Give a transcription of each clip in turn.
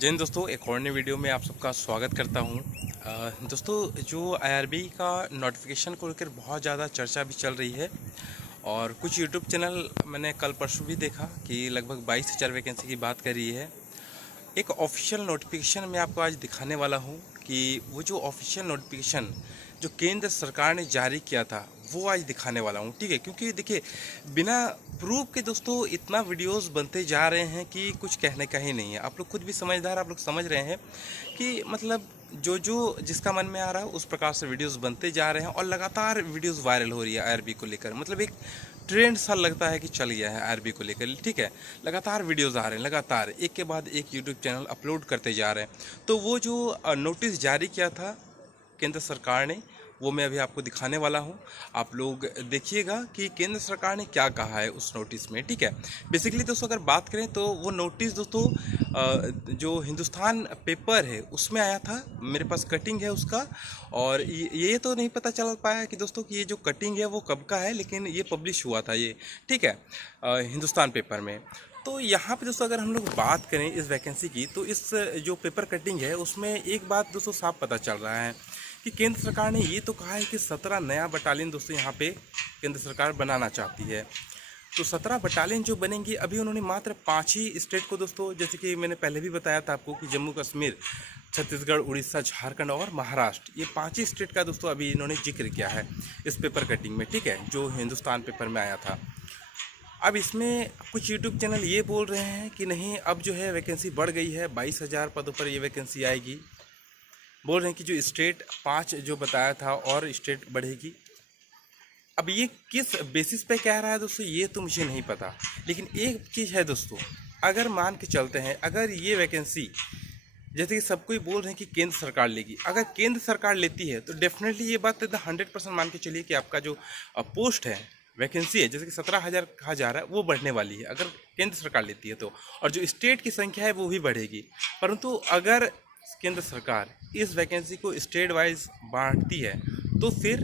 जैन दोस्तों, एक और नई वीडियो में आप सबका स्वागत करता हूं। दोस्तों, जो आईआरबी का नोटिफिकेशन को लेकर बहुत ज़्यादा चर्चा भी चल रही है और कुछ यूट्यूब चैनल मैंने कल परसों भी देखा कि लगभग 22,000 वैकेंसी की बात कर रही है। एक ऑफिशियल नोटिफिकेशन मैं आपको आज दिखाने वाला हूं कि वो जो ऑफिशियल नोटिफिकेशन जो केंद्र सरकार ने जारी किया था वो आज दिखाने वाला हूं, ठीक है। क्योंकि देखिए, बिना प्रूफ के दोस्तों इतना वीडियोस बनते जा रहे हैं कि कुछ कहने का ही नहीं है। आप लोग खुद भी समझदार, आप लोग समझ रहे हैं कि मतलब जो जो जिसका मन में आ रहा है उस प्रकार से वीडियोस बनते जा रहे हैं और लगातार वीडियोस वायरल हो रही है आईआरबी को लेकर। मतलब एक ट्रेंड सा लगता है कि चल गया है आईआरबी को लेकर, ठीक है। लगातार वीडियोस आ रहे हैं, लगातार एक के बाद एक यूट्यूब चैनल अपलोड करते जा रहे हैं। तो वो जो नोटिस जारी किया था केंद्र सरकार ने, वो मैं अभी आपको दिखाने वाला हूं। आप लोग देखिएगा कि केंद्र सरकार ने क्या कहा है उस नोटिस में, ठीक है। बेसिकली दोस्तों अगर बात करें तो वो नोटिस दोस्तों जो हिंदुस्तान पेपर है उसमें आया था। मेरे पास कटिंग है उसका, और ये तो नहीं पता चल पाया कि दोस्तों कि ये जो कटिंग है वो कब का है, लेकिन ये पब्लिश हुआ था ये, ठीक है, हिंदुस्तान पेपर में। तो यहाँ पे दोस्तों अगर हम लोग बात करें इस वैकेंसी की, तो इस जो पेपर कटिंग है उसमें एक बात दोस्तों साफ पता चल रहा है कि केंद्र सरकार ने ये तो कहा है कि 17 नया बटालियन दोस्तों यहाँ पे केंद्र सरकार बनाना चाहती है। तो 17 बटालियन जो बनेंगी, अभी उन्होंने मात्र 5 ही स्टेट को दोस्तों, जैसे कि मैंने पहले भी बताया था आपको कि जम्मू कश्मीर, छत्तीसगढ़, उड़ीसा, झारखंड और महाराष्ट्र, ये 5 ही स्टेट का दोस्तों अभी इन्होंने जिक्र किया है इस पेपर कटिंग में, ठीक है, जो हिंदुस्तान पेपर में आया था। अब इसमें कुछ यूट्यूब चैनल ये बोल रहे हैं कि नहीं, अब जो है वैकेंसी बढ़ गई है, 22,000 पदों पर ये वैकेंसी आएगी। बोल रहे हैं कि जो स्टेट 5 जो बताया था और स्टेट बढ़ेगी। अब ये किस बेसिस पे कह रहा है दोस्तों, ये तो मुझे नहीं पता। लेकिन एक चीज़ है दोस्तों, अगर मान के चलते हैं, अगर ये वैकेंसी जैसे कि सब कोई बोल रहे हैं कि केंद्र सरकार लेगी, अगर केंद्र सरकार लेती है तो डेफिनेटली ये बात 100% मान के चलिए कि आपका जो पोस्ट है, वैकेंसी है, जैसे कि 17,000 कहा जा रहा है, वो बढ़ने वाली है अगर केंद्र सरकार लेती है तो। और जो स्टेट की संख्या है वो भी बढ़ेगी। परंतु अगर केंद्र सरकार इस वैकेंसी को स्टेट वाइज बांटती है तो फिर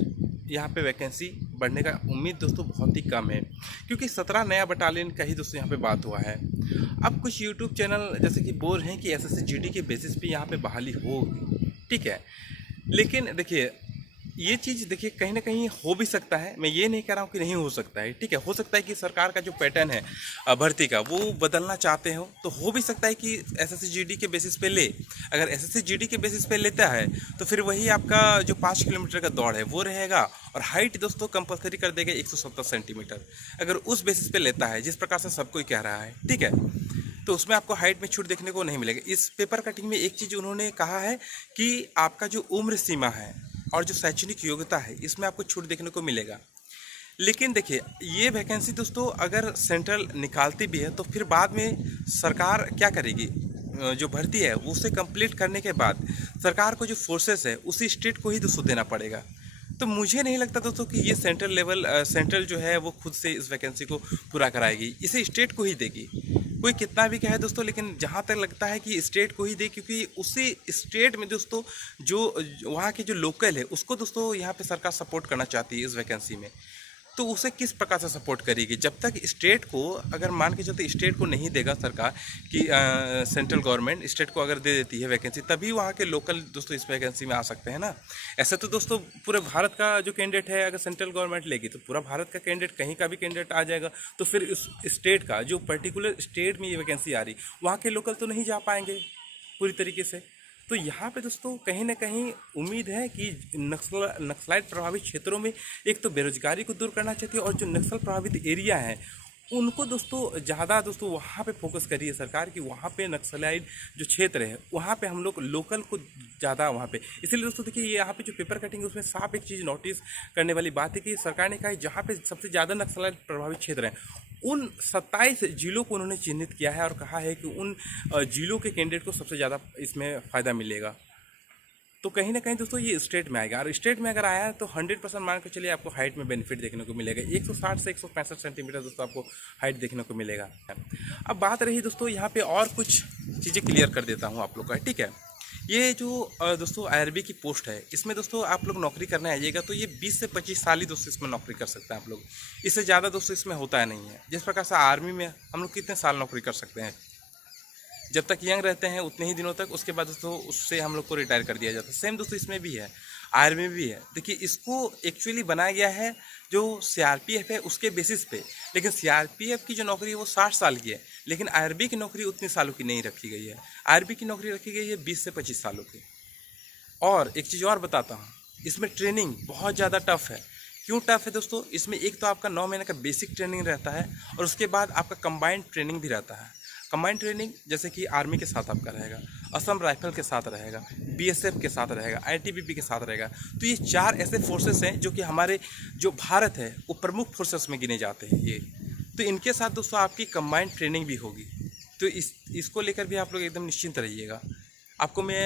यहाँ पे वैकेंसी बढ़ने का उम्मीद दोस्तों बहुत ही कम है, क्योंकि 17 नया बटालियन का ही दोस्तों यहाँ पे बात हुआ है। अब कुछ यूट्यूब चैनल जैसे कि बोल रहे हैं कि एसएससी जीडी के बेसिस पे यहाँ पे बहाली होगी, ठीक है। लेकिन देखिए, ये चीज़ देखिए कहीं ना कहीं हो भी सकता है, मैं ये नहीं कह रहा हूँ कि नहीं हो सकता है, ठीक है। हो सकता है कि सरकार का जो पैटर्न है भर्ती का वो बदलना चाहते हो, तो हो भी सकता है कि एसएससी जीडी के बेसिस पे ले। अगर एसएससी जीडी के बेसिस पे लेता है तो फिर वही आपका जो 5 किलोमीटर का दौड़ है वो रहेगा, और हाइट दोस्तों कंपलसरी कर देगा 170 सेंटीमीटर। अगर उस बेसिस पे लेता है जिस प्रकार से सब कोई कह रहा है, ठीक है, तो उसमें आपको हाइट में छूट देखने को नहीं मिलेगा। इस पेपर कटिंग में एक चीज़ उन्होंने कहा है कि आपका जो उम्र सीमा है और जो शैक्षणिक योग्यता है, इसमें आपको छूट देखने को मिलेगा। लेकिन देखिए, ये वैकेंसी दोस्तों अगर सेंट्रल निकालती भी है तो फिर बाद में सरकार क्या करेगी, जो भर्ती है उसे कंप्लीट करने के बाद सरकार को जो फोर्सेस है उसी स्टेट को ही दोस्तों देना पड़ेगा। तो मुझे नहीं लगता दोस्तों कि ये सेंट्रल जो है वो खुद से इस वैकेंसी को पूरा कराएगी, इसे स्टेट को ही देगी। कोई कितना भी कहे दोस्तों, लेकिन जहाँ तक लगता है कि स्टेट को ही दे, क्योंकि उसी स्टेट में दोस्तों जो वहाँ के जो लोकल है उसको दोस्तों यहाँ पे सरकार सपोर्ट करना चाहती है इस वैकेंसी में। तो उसे किस प्रकार से सपोर्ट करेगी, जब तक स्टेट को, अगर मान के चलते स्टेट को नहीं देगा सरकार कि सेंट्रल गवर्नमेंट स्टेट को अगर दे देती है वैकेंसी, तभी वहाँ के लोकल दोस्तों इस वैकेंसी में आ सकते हैं ना। ऐसे तो दोस्तों पूरे भारत का जो कैंडिडेट है, अगर सेंट्रल गवर्नमेंट लेगी तो पूरा भारत का कैंडिडेट, कहीं का भी कैंडिडेट आ जाएगा। तो फिर इस स्टेट का, जो पर्टिकुलर स्टेट में ये वैकेंसी आ रही, वहाँ के लोकल तो नहीं जा पाएंगे पूरी तरीके से। तो यहाँ पे दोस्तों कहीं ना कहीं उम्मीद है कि नक्सलाइट प्रभावित क्षेत्रों में एक तो बेरोजगारी को दूर करना चाहती है, और जो नक्सल प्रभावित एरिया है उनको दोस्तों ज़्यादा दोस्तों वहाँ पे फोकस करिए सरकार कि वहाँ पे नक्सलाइट जो क्षेत्र है वहाँ पे हम लोग लोकल को ज़्यादा वहाँ पे। इसीलिए दोस्तों देखिए, ये यहाँ पे जो पेपर कटिंग है उसमें साफ एक चीज़ नोटिस करने वाली बात है कि सरकार ने कहा है जहाँ पे सबसे ज़्यादा नक्सलाइट प्रभावित क्षेत्र हैं उन 27 जिलों को उन्होंने चिन्हित किया है, और कहा है कि उन जिलों के कैंडिडेट को सबसे ज़्यादा इसमें फ़ायदा मिलेगा। तो कहीं ना कहीं दोस्तों ये स्टेट में आएगा, और स्टेट में अगर आया है तो 100% मान के चलिए आपको हाइट में बेनिफिट देखने को मिलेगा। 160 से 165 सेंटीमीटर दोस्तों आपको हाइट देखने को मिलेगा। अब बात रही दोस्तों यहाँ पे और कुछ चीज़ें क्लियर कर देता हूँ आप लोग का, ठीक है। ये जो दोस्तों आईआरबी की पोस्ट है, इसमें दोस्तों आप लोग नौकरी करने आइएगा तो ये 20 से 25 साल ही दोस्तों इसमें नौकरी कर सकते हैं आप लोग। इससे ज़्यादा दोस्तों इसमें होता है नहीं है। जिस प्रकार से आर्मी में हम लोग कितने साल नौकरी कर सकते हैं, जब तक यंग रहते हैं उतने ही दिनों तक, उसके बाद दोस्तों उससे हम लोग को रिटायर कर दिया जाता है। सेम दोस्तों इसमें भी है, आर्मी में भी है। देखिए इसको एक्चुअली बनाया गया है जो सीआरपीएफ है उसके बेसिस पे, लेकिन सीआरपीएफ की जो नौकरी है वो 60 साल की है, लेकिन आईआरबी की नौकरी उतने सालों की नहीं रखी गई है। आईआरबी की नौकरी रखी गई है 20 से 25 सालों की। और एक चीज़ और बताता हूँ, इसमें ट्रेनिंग बहुत ज़्यादा टफ है। क्यों टफ है दोस्तों? इसमें एक तो आपका 9 महीने का बेसिक ट्रेनिंग रहता है और उसके बाद आपका कंबाइंड ट्रेनिंग भी रहता है। कंबाइंड ट्रेनिंग जैसे कि आर्मी के साथ आपका रहेगा, असम राइफल के साथ रहेगा, बीएसएफ के साथ रहेगा, आईटीबीपी के साथ रहेगा। तो ये 4 ऐसे फोर्सेस हैं जो कि हमारे जो भारत है वो प्रमुख फोर्सेस में गिने जाते हैं ये। तो इनके साथ दोस्तों आपकी कंबाइंड ट्रेनिंग भी होगी। तो इसको लेकर भी आप लोग एकदम निश्चिंत रहिएगा। आपको मैं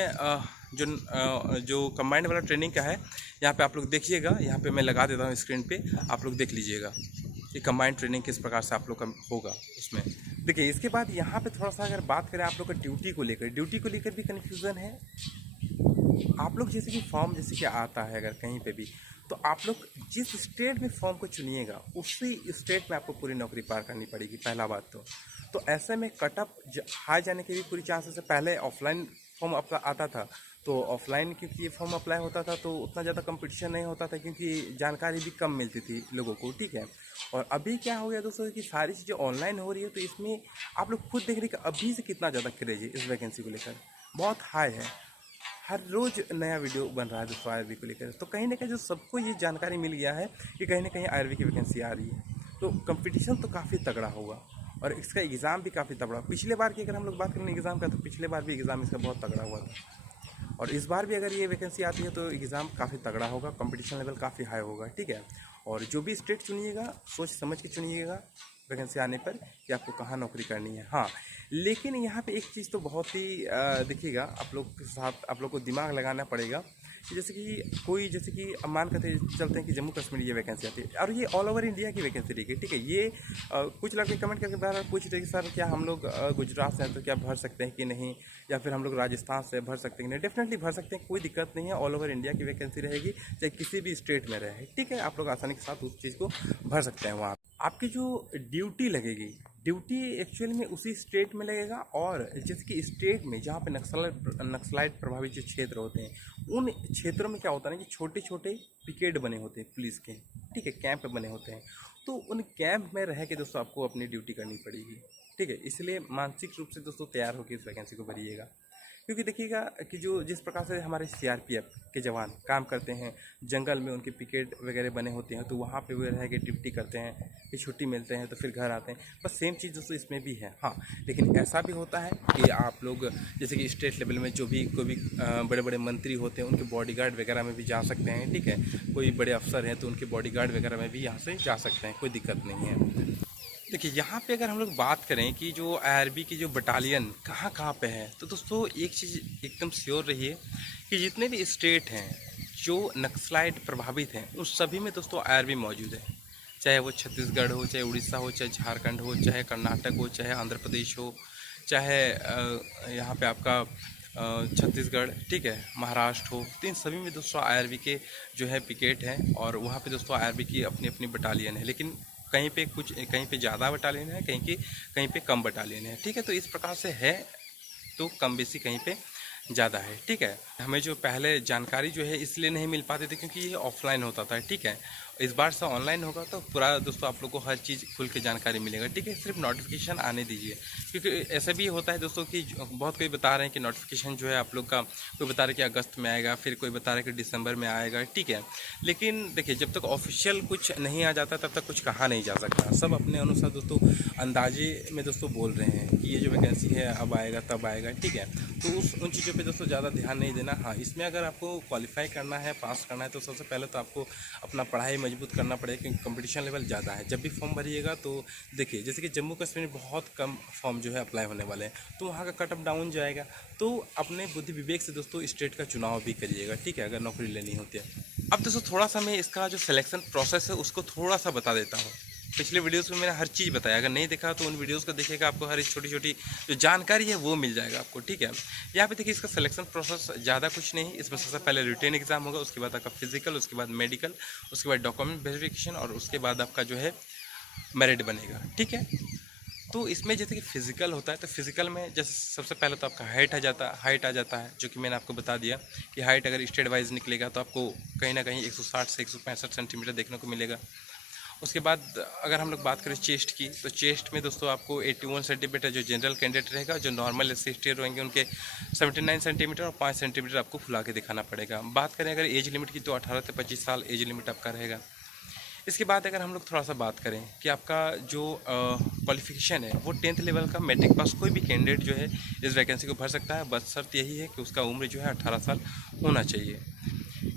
जो कंबाइंड वाला ट्रेनिंग का है यहाँ पे आप लोग देखिएगा, यहाँ पे मैं लगा देता हूँ स्क्रीन पे, आप लोग देख लीजिएगा कि कंबाइंड ट्रेनिंग किस प्रकार से आप लोग का होगा उसमें। देखिए इसके बाद यहाँ पे थोड़ा सा अगर बात करें आप लोग का ड्यूटी को लेकर भी कन्फ्यूज़न है। आप लोग जैसे कि फॉर्म जैसे कि आता है अगर कहीं पे भी, तो आप लोग जिस स्टेट में फॉर्म को चुनिएगा उसी स्टेट में आपको पूरी नौकरी पार करनी पड़ेगी, पहला बात तो ऐसे में कटअप हाई जाने के भी पूरी चांसेस है। पहले ऑफलाइन फॉर्म आता था, तो ऑफलाइन क्योंकि ये फॉर्म अप्लाई होता था तो उतना ज़्यादा कंपटीशन नहीं होता था, क्योंकि जानकारी भी कम मिलती थी लोगों को, ठीक है। और अभी क्या हो गया दोस्तों कि सारी चीज़ें ऑनलाइन हो रही है, तो इसमें आप लोग खुद देख रहे हैं कि अभी से कितना ज़्यादा क्रेज है इस वैकेंसी को लेकर, बहुत हाई है। हर रोज़ नया वीडियो बन रहा है दोस्तों आईआरबी को लेकर। तो कहीं ना कहीं जो सबको ये जानकारी मिल गया है कि कहीं ना कहीं आईआरबी की वैकेंसी आ रही है, तो कंपटीशन तो काफ़ी तगड़ा होगा और इसका एग्ज़ाम भी काफ़ी तगड़ा। पिछले बार की अगर हम लोग बात करें एग्ज़ाम का, तो पिछले बार भी एग्ज़ाम इसका बहुत तगड़ा हुआ था और इस बार भी अगर ये वैकेंसी आती है तो एग्ज़ाम काफ़ी तगड़ा होगा, कंपटीशन लेवल काफ़ी हाई होगा, ठीक है। और जो भी स्टेट चुनिएगा सोच समझ के चुनिएगा वैकेंसी आने पर कि आपको कहाँ नौकरी करनी है। हाँ, लेकिन यहाँ पे एक चीज़ तो बहुत ही देखिएगा, आप लोग के साथ आप लोग को दिमाग लगाना पड़ेगा कि जैसे कि मान करते चलते हैं कि जम्मू कश्मीर ये वैकेंसी आती है और ये ऑल ओवर इंडिया की वैकेंसी रहेगी, ठीक है। ये कुछ लड़के कमेंट करके बार पूछ रहे कि सर क्या हम लोग गुजरात से हैं तो क्या भर सकते हैं कि नहीं, या फिर हम लोग राजस्थान से भर सकते हैं कि नहीं। डेफिनेटली भर सकते हैं, कोई दिक्कत नहीं है। ऑल ओवर इंडिया की वैकेंसी रहेगी, चाहे किसी भी स्टेट में रहे, ठीक है। आप लोग आसानी के साथ उस चीज़ को भर सकते हैं। वहाँ आपकी जो ड्यूटी लगेगी, ड्यूटी एक्चुअल में उसी स्टेट में लगेगा, और जैसे कि स्टेट में जहाँ पे नक्सलाइट प्रभावित जो क्षेत्र होते हैं उन क्षेत्रों में क्या होता है ना कि छोटे छोटे पिकेट बने होते हैं पुलिस के, ठीक है, कैंप बने होते हैं। तो उन कैंप में रह के दोस्तों आपको अपनी ड्यूटी करनी पड़ेगी, ठीक है। इसलिए मानसिक रूप से दोस्तों तैयार होकर इस वैकेंसी को भरिएगा, क्योंकि देखिएगा कि जो जिस प्रकार से हमारे सीआरपीएफ के जवान काम करते हैं, जंगल में उनके पिकेट वगैरह बने होते हैं, तो वहाँ पे वो रह के ड्यूटी करते हैं, फिर छुट्टी मिलते हैं तो फिर घर आते हैं। बस सेम चीज़ दोस्तों इसमें भी है। हाँ, लेकिन ऐसा भी होता है कि आप लोग जैसे कि स्टेट लेवल में जो भी कोई भी बड़े बड़े मंत्री होते हैं उनके बॉडीगार्ड वगैरह में भी जा सकते हैं, ठीक है। कोई बड़े अफसर हैं तो उनके बॉडीगार्ड वगैरह में भी यहाँ से जा सकते हैं, कोई दिक्कत नहीं है। देखिए यहाँ पे अगर हम लोग बात करें कि जो आईआरबी की जो बटालियन कहाँ कहाँ पे है, तो दोस्तों एक चीज़ एकदम श्योर रहिए कि जितने भी स्टेट हैं जो नक्सलाइट प्रभावित हैं उन सभी में दोस्तों आईआरबी मौजूद है। चाहे वो छत्तीसगढ़ हो, चाहे उड़ीसा हो, चाहे झारखंड हो, चाहे कर्नाटक हो, चाहे आंध्र प्रदेश हो, चाहे यहाँ पे आपका छत्तीसगढ़, ठीक है, महाराष्ट्र हो, तो इन सभी में दोस्तों आईआरबी के जो है पिकेट हैं और वहाँ पे दोस्तों आईआरबी की अपनी अपनी बटालियन है। लेकिन कहीं पे ज़्यादा बटालियन है, कहीं पे कम बटालियन है, ठीक है। तो इस प्रकार से है, तो कम बेसी कहीं पे ज़्यादा है, ठीक है। हमें जो पहले जानकारी जो है इसलिए नहीं मिल पाती थी क्योंकि ये ऑफलाइन होता था, ठीक है। इस बार से ऑनलाइन होगा तो पूरा दोस्तों आप लोग को हर चीज़ खुल के जानकारी मिलेगा, ठीक है। सिर्फ नोटिफिकेशन आने दीजिए, क्योंकि ऐसा भी होता है दोस्तों कि बहुत कोई बता रहे हैं कि नोटिफिकेशन जो है आप लोग का, कोई बता रहे कि अगस्त में आएगा, फिर कोई बता रहे कि दिसंबर में आएगा, ठीक है। लेकिन देखिए जब तक ऑफिशियल कुछ नहीं आ जाता तब तक कुछ कहा नहीं जा सकता। सब अपने अनुसार दोस्तों अंदाजे में दोस्तों बोल रहे हैं कि ये जो वैकेंसी है अब आएगा तब आएगा, ठीक है। तो उन चीज़ों पे दोस्तों ज़्यादा ध्यान नहीं देना। हाँ, इसमें अगर आपको क्वालिफाई करना है, पास करना है, तो सबसे पहले तो आपको अपना पढ़ाई मजबूत करना पड़ेगा, क्योंकि कंपटीशन लेवल ज़्यादा है। जब भी फॉर्म भरिएगा तो देखिए जैसे कि जम्मू कश्मीर में बहुत कम फॉर्म जो है अप्लाई होने वाले हैं, तो वहाँ का कट ऑफ डाउन जाएगा। तो अपने बुद्धि विवेक से दोस्तों स्टेट का चुनाव भी करिएगा, ठीक है, अगर नौकरी लेनी होती है। अब दोस्तों थोड़ा सा मैं इसका जो सिलेक्शन प्रोसेस है उसको थोड़ा सा बता देता हूँ। पिछले वीडियोस में मैंने हर चीज़ बताया, अगर नहीं देखा तो उन वीडियोस को देखिएगा, आपको हर छोटी छोटी जो जानकारी है वो मिल जाएगा आपको, ठीक है। यहाँ पे देखिए इसका सिलेक्शन प्रोसेस ज़्यादा कुछ नहीं, इसमें सबसे पहले रिटन एग्जाम होगा, उसके बाद आपका फिजिकल, उसके बाद मेडिकल, उसके बाद डॉक्यूमेंट वेरिफिकेशन और उसके बाद आपका जो है मेरिट बनेगा, ठीक है। तो इसमें जैसे कि फिजिकल होता है, तो फिजिकल में जैसे सबसे पहले तो आपका हाइट आ जाता है, जो कि मैंने आपको बता दिया कि हाइट अगर स्टेट वाइज निकलेगा तो आपको कहीं ना कहीं 160 से 165 सेंटीमीटर देखने को मिलेगा। उसके बाद अगर हम लोग बात करें चेस्ट की, तो चेस्ट में दोस्तों आपको 81 सेंटीमीटर जो जनरल कैंडिडेट रहेगा, जो नॉर्मल एस.सी. रहेंगे उनके 79 सेंटीमीटर और 5 सेंटीमीटर आपको फुला के दिखाना पड़ेगा। बात करें अगर एज लिमिट की, तो 18 से 25 साल एज लिमिट आपका रहेगा। इसके बाद अगर हम लोग थोड़ा सा बात करें कि आपका जो क्वालिफिकेशन है वो 10th लेवल का मैट्रिक पास कोई भी कैंडिडेट जो है इस वैकेंसी को भर सकता है, बस शर्त यही है कि उसका उम्र जो है 18 साल होना चाहिए।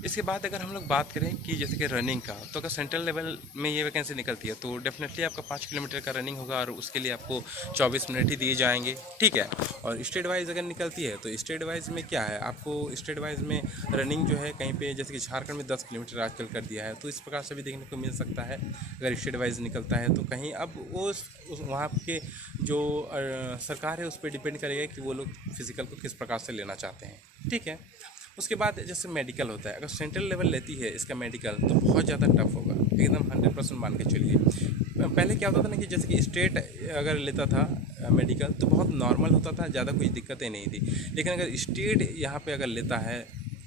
इसके बाद अगर हम लोग बात करें कि जैसे कि रनिंग का, तो अगर सेंट्रल लेवल में ये वैकेंसी निकलती है तो डेफिनेटली आपका 5 किलोमीटर का रनिंग होगा और उसके लिए आपको 24 मिनट ही दिए जाएंगे, ठीक है। और स्टेट वाइज अगर निकलती है तो स्टेट वाइज में क्या है, आपको स्टेट वाइज में रनिंग जो है कहीं पे जैसे कि झारखंड में 10 किलोमीटर आजकल कर दिया है, तो इस प्रकार से भी देखने को मिल सकता है। अगर स्टेट वाइज निकलता है तो कहीं अब उस वहाँ के जो सरकार है उस पर डिपेंड करेगा कि वो लोग फिजिकल को किस प्रकार से लेना चाहते हैं, ठीक है। उसके बाद जैसे मेडिकल होता है, अगर सेंट्रल लेवल लेती है इसका मेडिकल तो बहुत ज़्यादा टफ होगा, एकदम 100% मान के चलिए। पहले क्या होता था ना कि जैसे कि स्टेट अगर लेता था मेडिकल तो बहुत नॉर्मल होता था, ज़्यादा कोई दिक्कतें नहीं थी। लेकिन अगर स्टेट यहाँ पे अगर लेता है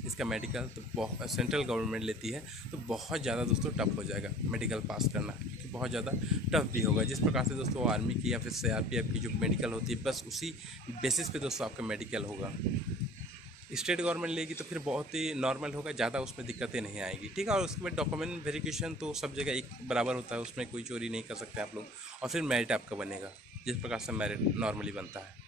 इसका मेडिकल तो बहुत, सेंट्रल गवर्नमेंट लेती है तो बहुत ज़्यादा दोस्तों टफ हो जाएगा मेडिकल पास करना, क्योंकि बहुत ज़्यादा टफ भी होगा। जिस प्रकार से दोस्तों आर्मी की या फिर CRPF की जो मेडिकल होती है, बस उसी बेसिस पे दोस्तों आपका मेडिकल होगा। स्टेट गवर्नमेंट लेगी तो फिर बहुत ही नॉर्मल होगा, ज़्यादा उसमें दिक्कतें नहीं आएगी, ठीक है। और उसके बाद डॉक्यूमेंट वेरिफिकेशन तो सब जगह एक बराबर होता है, उसमें कोई चोरी नहीं कर सकते आप लोग। और फिर मेरिट आपका बनेगा जिस प्रकार से मेरिट नॉर्मली बनता है।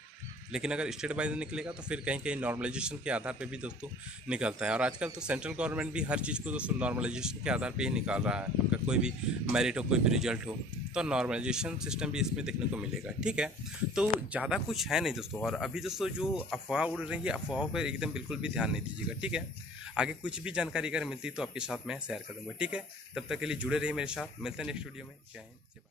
लेकिन अगर स्टेट वाइज निकलेगा तो फिर कहीं कहीं नॉर्मलाइजेशन के आधार पे भी दोस्तों निकलता है। और आजकल तो सेंट्रल गवर्नमेंट भी हर चीज़ को दोस्तों नॉर्मलाइजेशन के आधार पे ही निकाल रहा है। आपका कोई भी मेरिट हो, कोई भी रिजल्ट हो, तो नॉर्मलाइजेशन सिस्टम भी इसमें देखने को मिलेगा, ठीक है। तो ज़्यादा कुछ है नहीं दोस्तों। और अभी दोस्तों जो अफवाह उड़ रही है, अफवाहों पर एकदम बिल्कुल भी ध्यान नहीं दीजिएगा, ठीक है। आगे कुछ भी जानकारी अगर मिलती तो आपके साथ मैं शेयर करूँगा, ठीक है। तब तक के लिए जुड़े रहिए मेरे साथ, मिलते हैं नेक्स्ट वीडियो में। जय हिंद, जय भारत।